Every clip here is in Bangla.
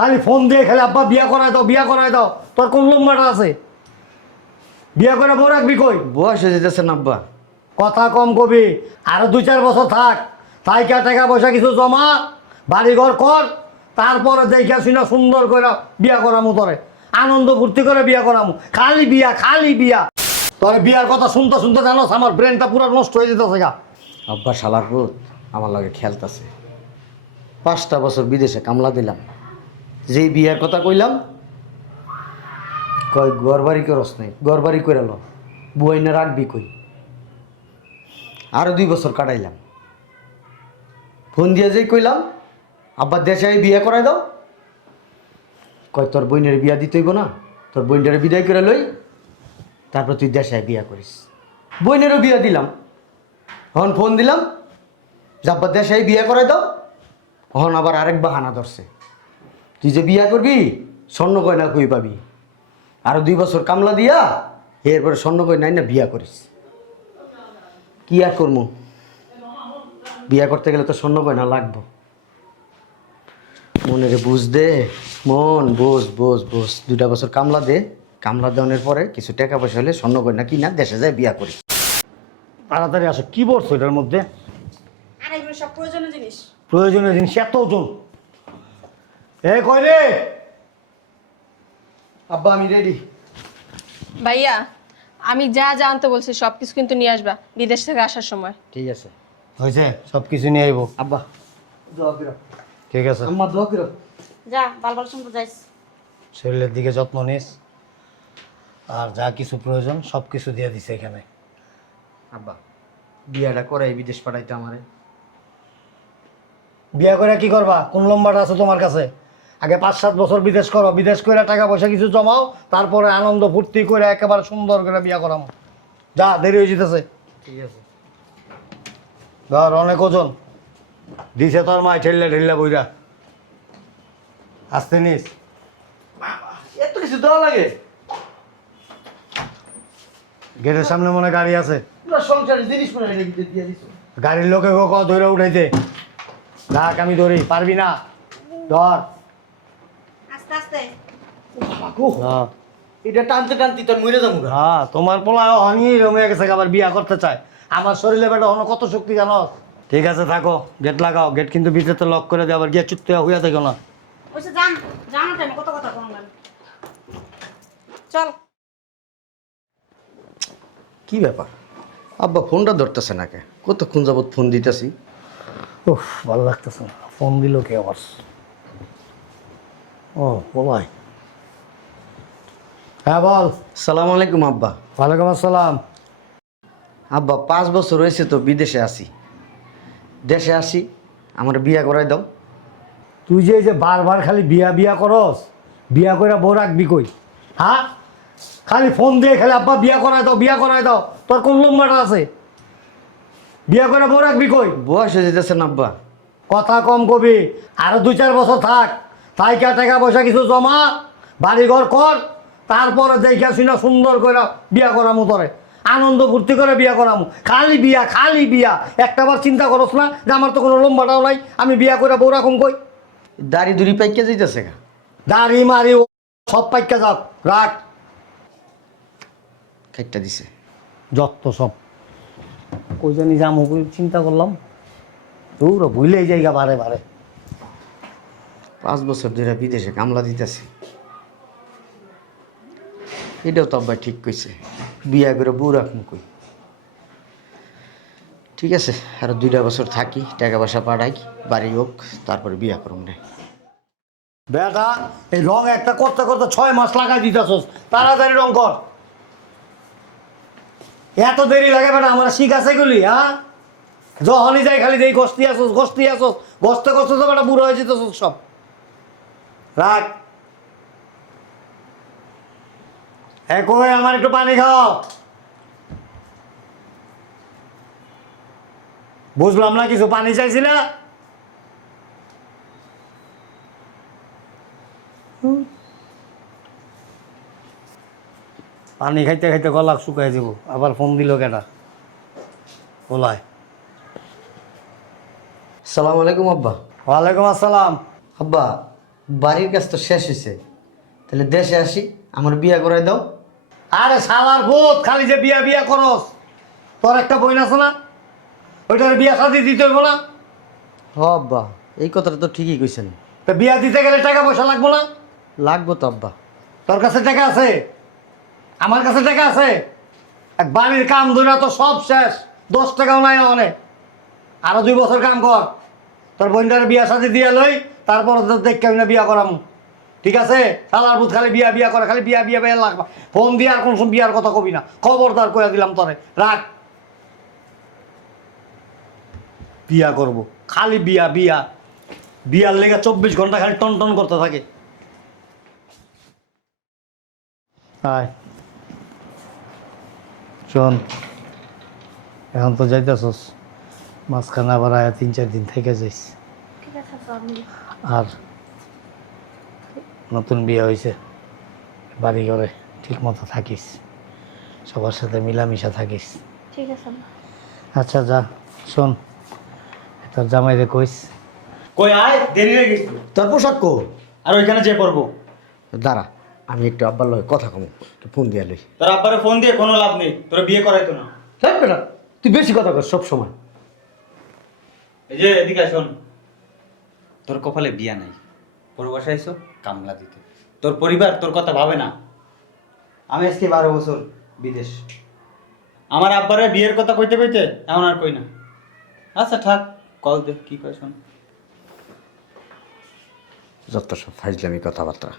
খালি ফোন দিয়ে খালি আব্বা বিয়া করায় দাও বিয়া করায় দাও তোর কোন লম্বাটা আছে? বিয়া করে বউ রাখবি কই? বয়স হয়ে যেতেছে না আব্বা। কথা কম কবি আরও দুই চার বছর থাক তাইকা টাকা পয়সা কিছু জমা বাড়ি ঘর কর তারপরে দেখা শুনে সুন্দর করে বিয়া করামু তোরে আনন্দ ফুর্তি করে বিয়া করামু খালি বিয়া খালি বিয়া। তোরে বিয়ার কথা শুনতে শুনতে জানোস আমার ব্রেনটা পুরো নষ্ট হয়ে যেতেছে গা। আব্বা শালার আমার লাগে খেলতাছে। পাঁচটা বছর বিদেশে কামলা দিলাম। যেই বিয়ার কথা কইলাম, কয়, ঘর বাড়ি করস নাই, ঘর বাড়ি করে লো, বুয়াই না রাখবি কই? আরও দুই বছর কাটাইলাম। ফোন দিয়ে যেই কইলাম, আব্বা, দেশে বিয়ে করাই দাও। কয়, তোর বইনের বিয়া দিতেইব না, তোর বইনের বিদায় করে লই, তারপর তুই দেশে বিয়া করিস। বইনেরও বিয়া দিলাম। হন ফোন দিলাম যাব্বা দেশে আই বিয়া করাই দাও। এখন আবার আরেক বাহানা ধরছে। তুই যে বিয়া করবি স্বর্ণ গয়না কই পাবি? আরও দুই বছর কামলা দিয়া এরপরে স্বর্ণ গয়নাই না বিয়া করিস। কি আর করব বিয়া করতে গেলে তো স্বর্ণ গয়না লাগবো। মনের বুঝ দে মন বোঝ বোঝ বোঝ। দুটা বছর কামলা দে কামলা দেওয়ানোর পরে কিছু টাকা পয়সা হলে স্বর্ণ গয়না কিনা দেশে যায় বিয়া করি তাড়াতাড়ি আসো কি বলছো এটার মধ্যে? আর এগুলো সব প্রয়োজনীয় জিনিস। প্রয়োজনীয় জিনিস এত ওজন এ কই রে? আব্বা আমি রেডি ভাইয়া আমি যা যা আনতে বলছি সব কিছু কিন্তু নিয়ে আসবা বিদেশ থেকে আসার সময়। ঠিক আছে। হয়েছে? সব কিছু নিয়ে আইব। আব্বা দোয়া করো। ঠিক আছে। আম্মা দোয়া করো। যা বাল বাল শুনতে যাইস। শরীরের দিকে যত্ন নিস। আর যা কিছু প্রয়োজন সব কিছু দিয়ে দিছে এখানে। আব্বা বিয়াটা করাই বিদেশ পাঠাইতে আমারে। বিয়ে করে কি করবা? কোন লম্বাটা আছে তোমার কাছে? আগে পাঁচ সাত বছর বিদেশ করো বিদেশ করে টাকা পয়সা কিছু জমাও তারপরে আনন্দ ফুর্তি করে একেবারে সুন্দর করে বিয়া করাম। যা দেরি হয়ে যেতেছে। ঠিক আছে। ধর অনেক ওজন। দিছে তোর মায় ঠেললে ঠেললে বইরা। আসতে নিস। এত কিছু দেওয়া লাগে? গেটের সামনে মনে গাড়ি আছে। সংসারের জিনিস মনে এটার ভিতরে দিয়ে দিছো। গাড়ির লোকে গো ধরে উঠাইতে দেখ আমি ধরি পারবি না। ধর। আস্তে হ্যাঁ। এটা টানতে টানতে তোর মরে যাব হ্যাঁ তোমার পোলা অনি রমে গেছে আবার বিয়া করতে চায়। আমার শরীরে বেটা হনো কত শক্তি জানো? ঠিক আছে থাকো। গেট লাগাও। গেট কিন্তু ভিতরে লক করে দিয়ে আবার গিয়ে চুপতে হইয়া থেকো না। ওইসে জান জানো টাইম কত কথা চল। কি ব্যাপার? আব্বা ফোনটা ধরতেছে না কে কতক্ষণ যাবত ফোন দিতেছি? উফ ভালো লাগতেছে না। ফোন দিল কে আবার? ও বলাই হ্যাঁ বল। সালাম আলাইকুম আব্বা। ওয়ালাইকুম আসসালাম। আব্বা পাঁচ বছর হয়েছে তো বিদেশে আসি দেশে আসি আমার বিয়া করাই দাও। তুই যে এই যে বারবার খালি বিয়া বিয়া করস বিয়া করে বউ রাখবি কই? হ্যাঁ? খালি ফোন দিয়ে খালি আব্বা বিয়া করায় দাও বিয়া করায় দাও তোর কোন লম্বাটা আছে? বিয়া করে বউ রাখবি কই? বয়স হয়ে যেতেছে না আব্বা। কথা কম কবি আরও দুই চার বছর থাক। তাইকা টাকা পয়সা কিছু জমা বাড়ি ঘর কর তারপরে দেখা শুনে সুন্দর করে বিয়া করামু তোরে। আনন্দ ফুর্তি করে বিয়া করামু। খালি বিয়া খালি বিয়া। একটাবার চিন্তা করস না যে আমার তো কোনো লম্বাটাও নাই আমি বিয়া করে বউ রাখুম কই? দাড়ি দুড়ি পাইকে যেতেছে গা। দাড়ি মারি ও সব পাইকা যাও রাখ। খাইটা দিছে। যত সব। কই জানি যামু কই চিন্তা করলাম। দৌড় ভুলেই যাইগা বারে বারে। পাঁচ বছর ধরে বিদেশে কামলা দিতেছি। এটাও তো আব্বা ঠিক কইছে। বিয়া করে বউ রাখব কই? ঠিক আছে, আর দুইটা বছর থাকি, টাকা পয়সা পাঠাই, বাড়ি হোক, তারপরে বিয়া করুন রে। বেটা, এই রং একটা করতে করতে ছয় মাস লাগাই দিতেছস, তাড়াতাড়ি রং কর। এত দেরি লাগে বেটা, আমার শিখ আছে গুলি হ্যাঁ যখনই যাই খালি দেই গস্তি আসোস গস্তি আসোস গস্তে গস্তে তো বেটা বুড়ো হয়ে যেতেছস সব। রাখ। হ্যাঁ কই আমার একটু পানি খাও। বুঝলাম না কিছু পানি চাইছিলা? পানি খাইতে খাইতে গলা শুকাই যাব আবার ফোন দিল কেটা ওলায়। সালাম আলাইকুম আব্বা। ওয়ালাইকুম আসসালাম। আব্বা বাড়ির কাজ তো শেষ হয়েছে তাহলে দেশে আসি আমার বিয়া করাই দাও। আরে শালার ভূত খালি যে বিয়া বিয়া করস। তোর একটা বই আছে না? ওইটার বিয়া শাদি দিতে হইব না? হ আব্বা এই কথাটা তো ঠিকই কইছেন। তো বিয়া দিতে গেলে টাকা পয়সা লাগবো না? লাগবো তো আব্বা। তোর কাছে টাকা আছে? আমার কাছে টাকা আছে? এক বাড়ির কাম ধরে তো সব শেষ। দশ টাকাও নাই অনেক আরও দুই বছর কাম কর। তোর বোনটার বিয়া সাথে দিয়া লই তারপর তো আমি না বিয়া করাম? ঠিক আছে? সালার বুথ খালি বিয়া বিয়া করে, খালি বিয়া বিয়া বিয়া লাগবা ফোন দিয়ে আর কোন সময় বিয়ার কথা কবি না। খবরদার কইয়া দিলাম তোরে। রাখ। বিয়া করব। খালি বিয়া বিয়া। বিয়ার লেগে চব্বিশ ঘণ্টা খালি টন টন করতে থাকে। আয়। শোন, এখন তো যাইতেছস। মাঝখানে আবার আয়া তিন চার দিন থেকে যাইস। ঠিক আছে আর নতুন বিয়ে হয়েছে। বাড়ি ঘরে ঠিক মতো থাকিস। সবার সাথে মিলামিশা থাকিস। ঠিক আছে আচ্ছা যা শোন তোর জামাইরে কইস। কই আয় দেরি হয়ে গেছে। তোর পোশাক কো আর ওইখানে যে পড়ব দাঁড়া আমি একটু আব্বার লগে কথা কম একটু ফোন দিয়া লই। তোর আব্বারে ফোন দিয়ে কোনো লাভ নেই তোর বিয়ে করাইতো না। হ্যাঁ বেটা তুই বেশি কথা কর সব সময় এই যে এদিকে শোন। তোর কপালে বিয়া নাই। পূর্বাসে আইসো কামলা দিতে। তোর পরিবার তোর কথা ভাবে না। আমি আজকে বারো বছর বিদেশ। আমার আব্বারে বিয়ের কথা কইতে কইতে এমন আর কই না। আচ্ছা থাক কল দে কি কয় শোন। যত সব ফাইজলামি কথাবার্তা।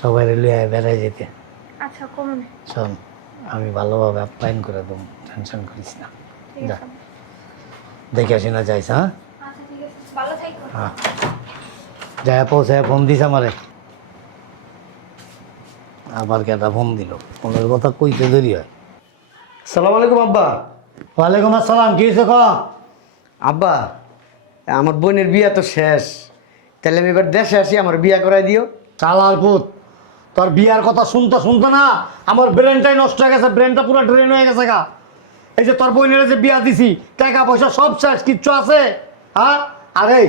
সবাই লিয়ে বেড়াই যেতে। আচ্ছা কমন। শোন আমি ভালোভাবে আপ্যায়ন করে দেবো টেনশন করিস না। যা। দেখে আসি না যাইস হ্যাঁ? আচ্ছা ঠিক আছে হ্যাঁ। যায় পৌঁছায় ফোন দিস আমারে। আবার কেটা ফোন দিল? ফোনের কথা কইতে দেরি হয়। সালাম আলাইকুম আব্বা। ওয়ালাইকুম আসসালাম কি হয়েছে ক? আব্বা আমার বোনের বিয়া তো শেষ। তাহলে আমি এবার দেশে আসি আমার বিয়া করাই দিও। চালার পুত তোর বিয়ার কথা শুনতে শুনতে না আমার ব্রেনটাই নষ্ট হয়ে গেছে ব্রেনটা পুরো ড্রেন হয়ে গেছে গা। এই যে তোর বোনের যে বিয়া দিছি টাকা পয়সা সব শেষ কিচ্ছু আছে? হ্যাঁ? আরে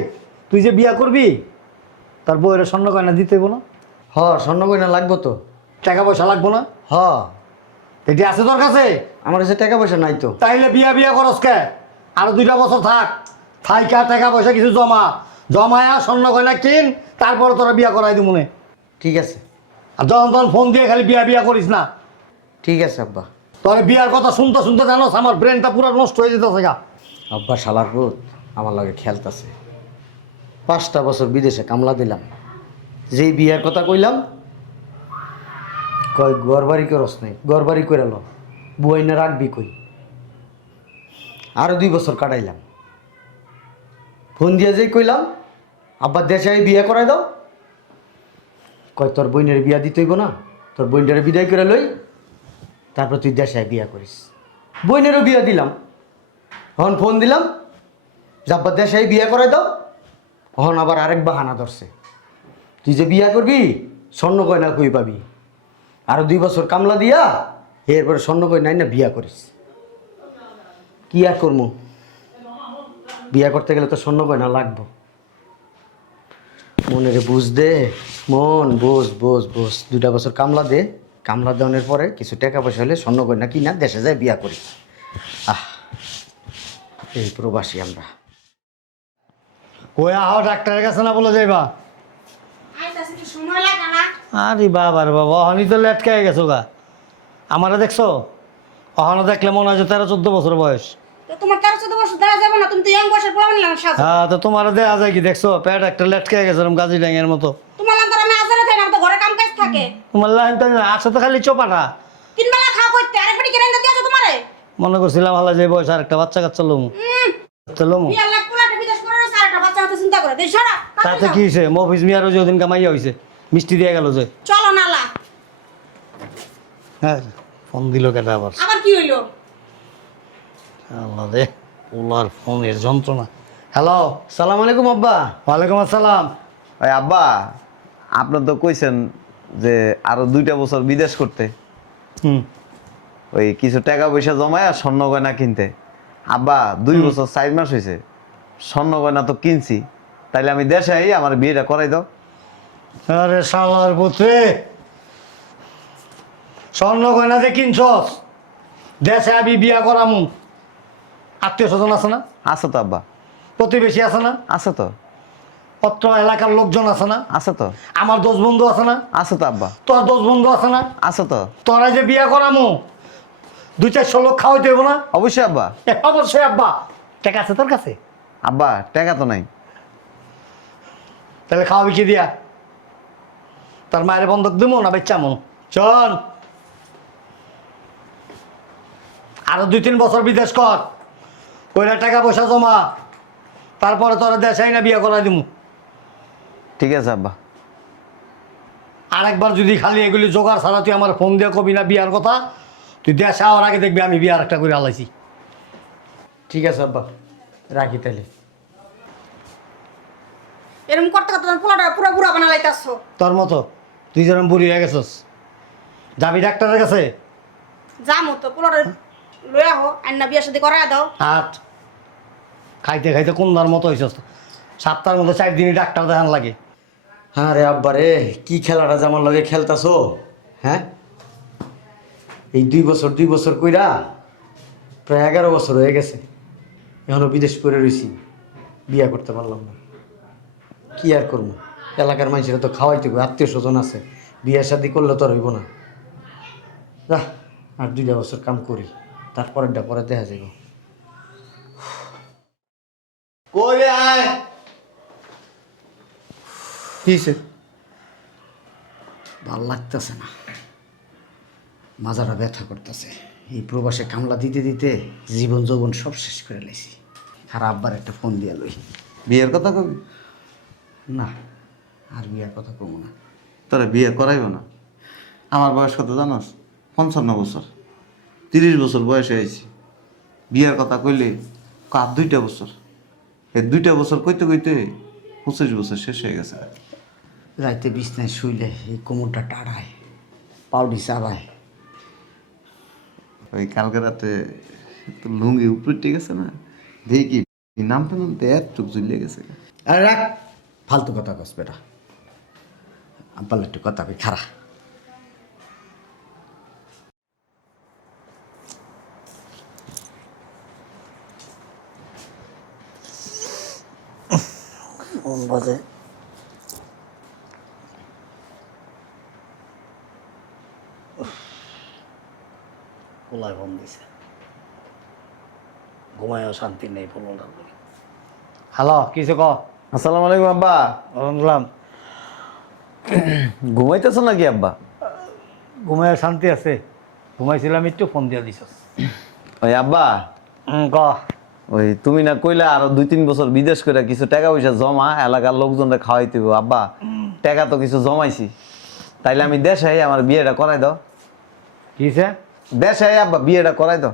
তুই যে বিয়া করবি? তোর বউয়ের স্বর্ণ গয়না দিতে না? হ স্বর্ণ গয়না লাগবো তো। টাকা পয়সা লাগবো না? হ। এটি আছে তোর কাছে? আমার কাছে টাকা পয়সা নাই তো। তাইলে বিয়া বিয়া করস কে? আরও দুইটা বছর থাক। থাইকা টাকা পয়সা কিছু জমা। জমায়া স্বর্ণ গয়না কিন তারপরে তোরা বিয়া করাই দিব মনে। ঠিক আছে। আর যখন তখন ফোন দিয়ে খালি বিয়া বিয়া করিস না। ঠিক আছে আব্বা। তোর বিয়ার কথা শুনতে শুনতে জানোস, আমার ব্রেনটা পুরো নষ্ট হয়ে যেতেছে গা। আব্বা, শালার পুত, আমার লাগে খেলতেছে। পাঁচটা বছর বিদেশে কামলা দিলাম। যেই বিয়ার কথা কইলাম, কয় ঘর বাড়ি করস নাই ঘর বাড়ি করে লো। বুয়াই না রাখবি কই? আরও দুই বছর কাটাইলাম। ফোন দিয়ে যেই কইলাম, আব্বা, দেশে আই বিয়া করাই দাও। কয়, তোর বইনের বিয়া দিতে হইব না, তোর বইনের বিদায় করে লই। তারপর তুই দেশে বিয়া করিস। বইনেরও বিয়া দিলাম। এখন ফোন দিলাম। যাব্বা দেশে বিয়া করে দাও। এখন আবার আরেক বাহানা ধরছে। তুই যে বিয়া করবি, স্বর্ণ গয়না কই পাবি? আরও দুই বছর কামলা দিয়া, এরপরে স্বর্ণ গয়না না বিয়া করিস। কি আর করব বিয়া করতে গেলে তো স্বর্ণ গয়না লাগবো। মনে রে বুঝ দে, মন, বোঝ বোঝ বোঝ। দুটা বছর কামলা দে। কামলা দেওয়ানোর পরে কিছু টাকা পয়সা হলে স্বর্ণ গয়না কিনা দেশে যায় বিয়া করি। আহ এই প্রবাসী আমরা। কই আহ ডাক্তারের কাছে না বলে যাইবা? আরে বাবা রে বাবা অহনি তো লেটকায় গেছো গা। আমারে দেখছ? অহনা দেখলে মনে হয় যে তেরো চোদ্দ বছর বয়স। তোমার তেরো চোদ্দ বছর দেওয়া যাবে না তুমি তো ইয়াং বয়সের পোলা নিলাম হ্যাঁ তো তোমার দেয়া যায় কি দেখছ? পেট একটা লেটকায় গেছে এরকম গাজি ডাঙের মতো তোমার লান্তার আমি আজারে থাকি না তো ঘরে কাম কাজ থাকে? তোমার লাইন তো আসে তো খালি চোপাটা। তিন বেলা খাওয়া করতে আরেকবারই কিনে দিয়েছ তোমারে? মনে করছিলাম হালা যে বয়স আর একটা বাচ্চা কাচ্চা লোমু তাতে কি হয়েছে মফিজ মিয়ার ওই যে ওদিন কামাইয়া হয়েছে মিষ্টি দিয়ে গেল যে। চলো নালা। হ্যাঁ ফোন দিল কেটে আবার। আবার কি হইল? আল্লাহ রে ওলার ফোনের যন্ত্রণা। হ্যালো সালাম আলাইকুম আব্বা। ওয়ালাইকুম আসসালাম। ওই আব্বা আপনার তো কইছেন যে আরও দুইটা বছর বিদেশ করতে। হুম। ওই কিছু টাকা পয়সা জমায় আর স্বর্ণ গয়না কিনতে। আব্বা দুই বছর চার মাস হয়েছে স্বর্ণ গয়না তো কিনছি। তাইলে আমি দেশে আই আমার বিয়েটা করাই দাও। আরে শালার পুত্রে। স্বর্ণ গয়না যে কিনছস দেশে আমি বিয়া করামু। আত্মীয় স্বজন আছে না? আছে তো আব্বা। প্রতিবেশী আছে না? আছে তো। অত্র এলাকার লোকজন আছে না? আছে তো। আমার দোষ বন্ধু আছে না? আছে তো আব্বা। তোর দোষ বন্ধু আছে না? আছে তো। তোরা যে বিয়া করামু দুই চারশো লোক খাওয়াই দেবো না? অবশ্যই আব্বা। অবশ্যই আব্বা। টাকা আছে তোর কাছে? আব্বা টাকা তো নাই। তাহলে খাওয়াবি কি দিয়া? তার মায়ের বন্ধক দিব না বেচামো? চল। আরও দুই তিন বছর বিদেশ কর। কইরা টাকা পয়সা জমা। তারপরে তোরা দেশাই না বিয়া করাই দিমু। ঠিক আছে আব্বা। আরেকবার যদি খালি এগুলি জোগাড় ছাড়া তুই আমার ফোন দিয়ে কবি না বিয়ার কথা তুই দেশে আওয়ার আগে দেখবি আমি বিয়ার একটা করে আলাইছি। ঠিক আছে আব্বা। রাখি তাহলে এরকম করতে করতে পোলাটা পুরো বুড়া বানা লাইতাছো। তোর মতো তুই যেরকম বুড়ি হয়ে গেছস। যাবি ডাক্তারের কাছে? যামো তো পোলাটা লয়ে আহো আন্না বিয়া সাথে করায় দাও। আট। খাইতে খাইতে কোনদার মতো হয়েছস সাতটার মধ্যে চার দিনই ডাক্তার দেখান লাগে। হ্যাঁ রে আব্বা রে, কি খেলাটা জামার লগে খেলতাছো হ্যাঁ? এই দুই বছর দুই বছর কইরা প্রায় এগারো বছর হয়ে গেছে, এখনও বিদেশ করে রয়েছি বিয়া করতে পারলাম না। কি আর করব? এলাকার মানুষেরা তো খাওয়াইতে হবে আত্মীয় স্বজন আছে, বিয়ে শাদি করলে তো হইব না। যা, আর দুইটা বছর কাম করি, তারপরেরটা পরে দেখা যাইব। কই আয়? কিসে ভালো লাগতেছে না। মাজারা ব্যথা করতেছে। এই প্রবাসে কামলা দিতে দিতে জীবন যৌবন সব শেষ করে লাইছি। আর আব্বার একটা ফোন দিয়া লই। বিয়ের কথা কবি? না আর বিয়ার কথা কমো না। তোরা বিয়ে করাইব না। আমার বয়স কত জানোস? পঞ্চান্ন বছর। তিরিশ বছর বয়সে আইছি। বিয়ের কথা কইলে কার দুইটা বছর? এই দুইটা বছর কইতে কইতে পঁচিশ বছর শেষ হয়ে গেছে। রাইতে বিছনায় শুইলে এই কোমরটা টাড়ায় পাউডি চাবায়। ওই কালকে রাতে তো লুঙ্গি উপরে ঠিক আছে না দেখি নামতে নামতে চোখ ঝুলিয়ে গেছে। আরে রাখ ফালতু কথা কস বেটা। আব্বার একটু কথা কই খারা বাজে। গোলায় ফোন দিছে ঘুমায়ও শান্তি নেই ফোনটা হ্যালো কিছু ক আসসালামু আলাইকুম আব্বা বললাম ঘুমাইতেছ নাকি আব্বা ঘুমায় শান্তি আছে ঘুমাইছিলাম একটু ফোন দিয়ে দিছ ওই আব্বা ক ওই তুমি না কইলা আরও দুই তিন বছর বিদেশ করে কিছু টাকা পয়সা জমা এলাকার লোকজনরা খাওয়াইতে। আব্বা টাকা তো কিছু জমাইছি তাইলে আমি দেশে আই আমার বিয়েটা করাই দাও কিসে দেশে আব্বা বিয়েটা করাই দাও।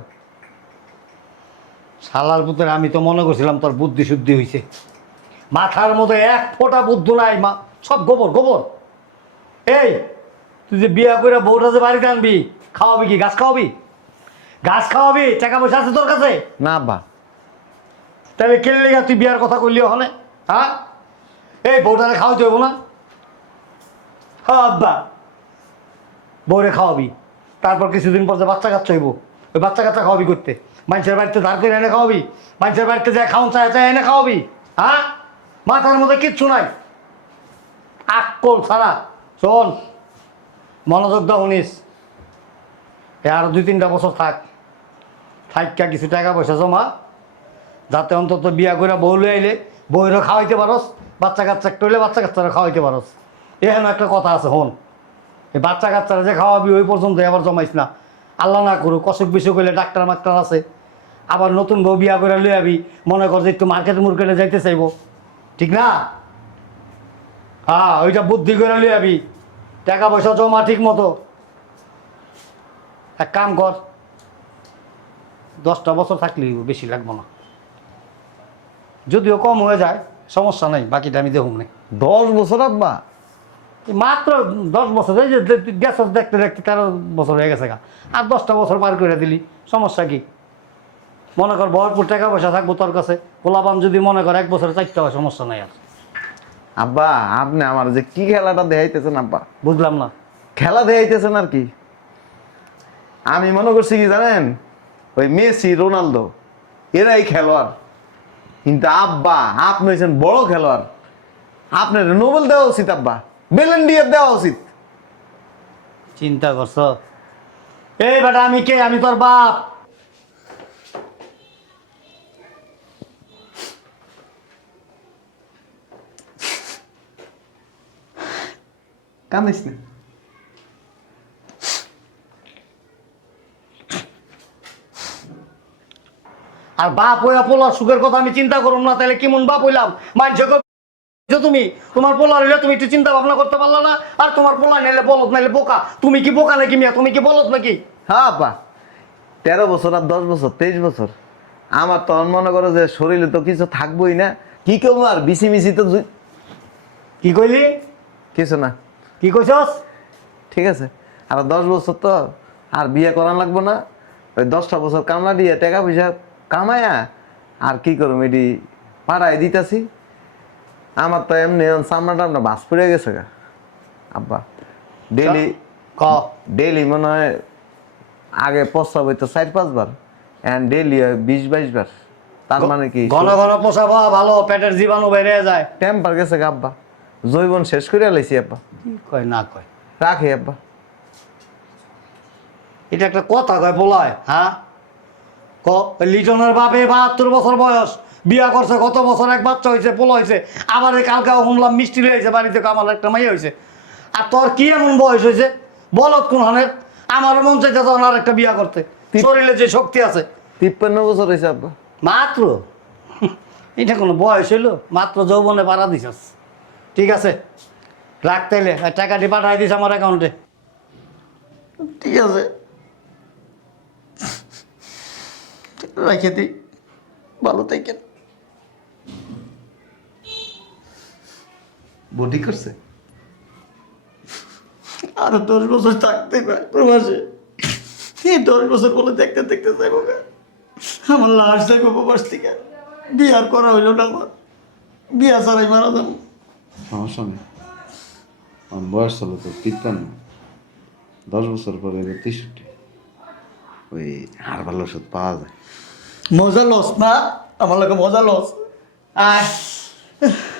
শালার পুত্রে আমি তো মনে করছিলাম তোর বুদ্ধি শুদ্ধি হয়েছে মাথার মধ্যে এক ফোঁটা বুদ্ধ নাই মা সব গোবর গোবর। এই তুই যে বিয়া করে বউটা যে বাড়িতে আনবি খাওয়াবি কি গাছ খাওয়াবি? গাছ খাওয়াবি টাকা পয়সা আছে তোর কাছে? না আব্বা। তাহলে কেলে লেগা তুই বিয়ার কথা কইলি ওখানে হ্যাঁ এই বউটারে খাওয়াইতে হইব না? হ্যাঁ আব্বা। বউরে খাওয়াবি। তারপর কিছুদিন পর যে বাচ্চা কাচ্চা হইব, ওই বাচ্চা কাচ্চা খাওয়াবি করতে? মানুষের বাড়িতে ধার করে এনে খাওয়াবি? মানুষের বাড়িতে যায় খাওয়ান চায় চায় এনে খাওয়াবি? হ্যাঁ? মাথার মধ্যে কিচ্ছু নাই। আকল ছাড়া। শোন, মনোযোগ দাও এ আরও দুই তিনটা বছর থাক। থাকা কিছু টাকা পয়সা জমা। যাতে অন্তত বিয়া করে বউ লই আইলে বউরও খাওয়াইতে পারস, বাচ্চা কাচ্চা একটা হইলে বাচ্চা কাচ্চারা খাওয়াইতে পারস। এখানে একটা কথা আছে হন এই বাচ্চা কাচ্চারা যে খাওয়াবি ওই পর্যন্ত আবার জমাইস না। আল্লাহ না করুক, অসুখ বিসুখ হইলে ডাক্তার মাক্তার আছে। আবার নতুন বউ বিয়া করে লই আবি, মনে কর যে একটু মার্কেট মুর্কেটে যাইতে চাইব। ঠিক না? হ্যাঁ ওইটা বুদ্ধি করে লই আবি। টাকা পয়সা জমা ঠিক মতো। এক কাম কর, দশটা বছর থাকলেই বেশি লাগবো না। যদিও কম হয়ে যায়, সমস্যা নাই, বাকিটা আমি দেখুন না। দশ বছর আব্বা? মাত্র দশ বছর এই যে গ্যাস দেখতে দেখতে তেরো বছর হয়ে গেছে গা। আর দশটা বছর পার করে দিলি সমস্যা কি? মনে কর ভরপুর টাকা পয়সা থাকব তোর কাছে গোলাপান যদি মনে কর এক বছরে চারটা হয় সমস্যা নাই আর। আব্বা আপনি আমার যে কি খেলাটা দেখাইতেছেন আব্বা? বুঝলাম না। খেলা দেখাইতেছেন আর কি? আমি মনে করছি কি জানেন? ওই মেসি রোনালদো এরাই খেলোয়াড়। কিন্তু আব্বা আপনি হয়েছেন বড় খেলোয়াড়। আপনার নোবেল দেওয়া উচিত আব্বা। বেলেন দিয়ে দেওয়া উচিত। চিন্তা করছ? এই বেটা আমি কে? আমি তোর বাপ। কান্দিস না। আর বাপ হইয়া পোলার সুখের কথা আমি চিন্তা করুম না তাহলে কেমন বাপ হইলাম? মানছে তুমি তোমার পোলা নিলে তুমি একটু চিন্তা ভাবনা করতে পারল না আর তোমার পোলা নাইলে বলত নাইলে বোকা। তুমি কি বোকা নাকি মিয়া? তুমি কি বলত নাকি? হ্যাঁ আব্বা। তেরো বছর আর দশ বছর তেইশ বছর। আমার তো মনে করো যে শরীরে তো কিছু থাকবোই না। কি করব আর বিসি মিসি তো কি কইলি? কিছু না। কি কইছস? ঠিক আছে। আর দশ বছর তো আর বিয়ে করা লাগবো না। ওই দশটা বছর কামলা দিয়ে টাকা পয়সা কামায়া আর কি করব এটি পাড়ায় দিতেছি। আমার তো এমনি চামড়া টামড়া বাস পড়ে গেছে গা। আব্বা ডেলি ক। ডেলি মনে হয় আগে প্রস্রাব হইতো চার পাঁচবার অ্যান্ড ডেলি হয় বিশ বাইশ বার। তার মানে কি? ঘন ঘন পোষাবা ভালো পেটের জীবাণু বেড়ে যায়। টেম্পার গেছে গা আব্বা। জৈবন শেষ করে লাইছি আব্বা। কি কয় না কয়। রাখি আব্বা। এটা একটা কথা কয় পোলায় হ্যাঁ? ক লিটনের বাপে বাহাত্তর বছর বয়স। বিয়া করছে কত বছর এক বাচ্চা হয়েছে পোলা হয়েছে। আবার এই কালকে শুনলাম মিষ্টি হয়েছে বাড়িতে আমার একটা মাইয়া হয়েছে। আর তোর কি এমন বয়স হয়েছে? বলত কোন হানের আমার মন চাইতে তখন আর একটা বিয়া করতে। শরীরে যে শক্তি আছে। তিপ্পান্ন বছর হয়েছে আব্বা। মাত্র? এটা কোনো বয়স হইল? মাত্র যৌবনে পাড়া দিছাস ঠিক আছে। রাখতেলে টাকাটি পাঠাই দিস আমার অ্যাকাউন্টে ঠিক আছে। রেখে দিই ভালো থাকেন। বডি করছে? আরও দশ বছর থাকতে পারে প্রবাসে। এই দশ বছর বলে দেখতে দেখতে যাইব আমার লাশ যাইব প্রবাস থেকে। বিয়ার করা হইল না আমার। বিয়া ছাড়াই মারা যাব। সমস্যা নেই। আমার বয়স হলো তো তিপ্পান্ন। দশ বছর পরে এবার তেষট্টি। ওই হারবাল ওষুধ পাওয়া যায়। মজা লস না? আমার লোকে মজা লস। আয়